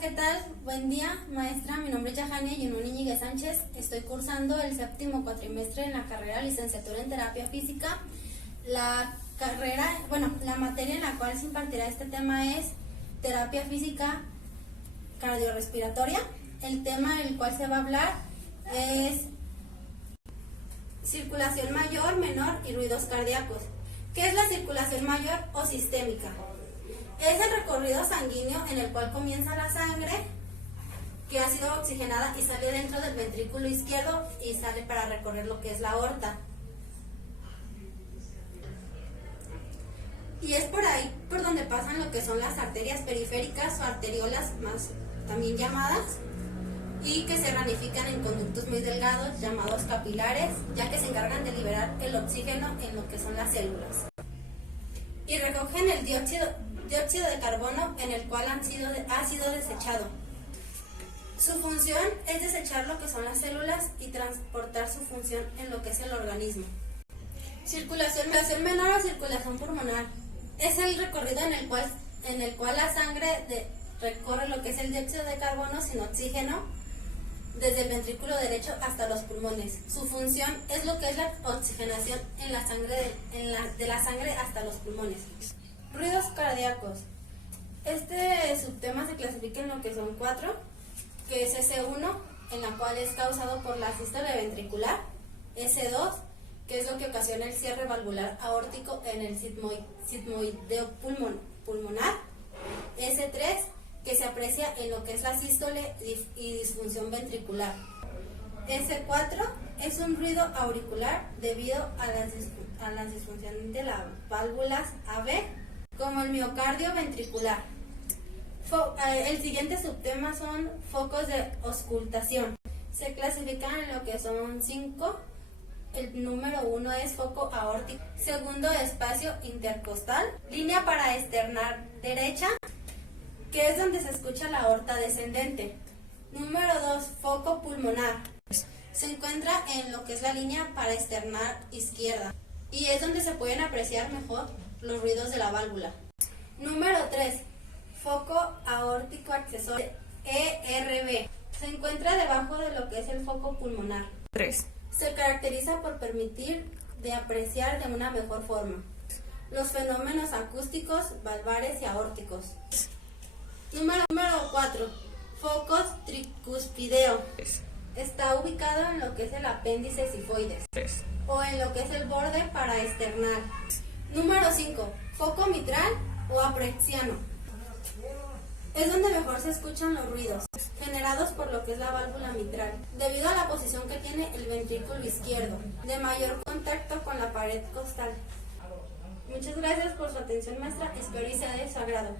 ¿qué tal? Buen día, maestra. Mi nombre es Yahania Yununi Ñiguez Sánchez. Estoy cursando el séptimo cuatrimestre en la carrera licenciatura en terapia física. La materia en la cual se impartirá este tema es terapia física cardiorrespiratoria. El tema en el cual se va a hablar es circulación mayor, menor y ruidos cardíacos. ¿Qué es la circulación mayor o sistémica? Es el recorrido sanguíneo en el cual comienza la sangre que ha sido oxigenada y sale dentro del ventrículo izquierdo y sale para recorrer lo que es la aorta. Y es por ahí por donde pasan lo que son las arterias periféricas o arteriolas, más también llamadas, y que se ramifican en conductos muy delgados llamados capilares, ya que se encargan de liberar el oxígeno en lo que son las células. Y recogen el dióxido de carbono en el cual ha sido desechado. Su función es desechar lo que son las células y transportar su función en lo que es el organismo. Circulación menor o circulación pulmonar es el recorrido en el cual la sangre recorre lo que es el dióxido de carbono sin oxígeno desde el ventrículo derecho hasta los pulmones. Su función es lo que es la oxigenación en la sangre de la sangre hasta los pulmones. Ruidos cardíacos. Este subtema se clasifica en lo que son 4, que es S1, en la cual es causado por la sístole ventricular, S2, que es lo que ocasiona el cierre valvular aórtico en el sigmoideo pulmonar, S3, que se aprecia en lo que es la sístole y disfunción ventricular. S4 es un ruido auricular debido a la disfunción de las válvulas AB, como el miocardio ventricular. El siguiente subtema son focos de auscultación. Se clasifican en lo que son 5. El número 1 es foco aórtico. Segundo, espacio intercostal. Línea paraesternar derecha, que es donde se escucha la aorta descendente. Número 2, foco pulmonar. Se encuentra en lo que es la línea paraesternar izquierda y es donde se pueden apreciar mejor los ruidos de la válvula. Número 3, foco aórtico accesorio, ERB. Se encuentra debajo de lo que es el foco pulmonar. 3. Se caracteriza por permitir de apreciar de una mejor forma los fenómenos acústicos, valvares y aórticos. Número 4, focos tricuspideo. 3. Está ubicado en lo que es el apéndice sifoides 3. o en lo que es el borde paraesternal. Número 5, foco mitral o aprexiano. Es donde mejor se escuchan los ruidos generados por lo que es la válvula mitral, debido a la posición que tiene el ventrículo izquierdo, de mayor contacto con la pared costal. Muchas gracias por su atención, maestra. Espero y sea de su agrado.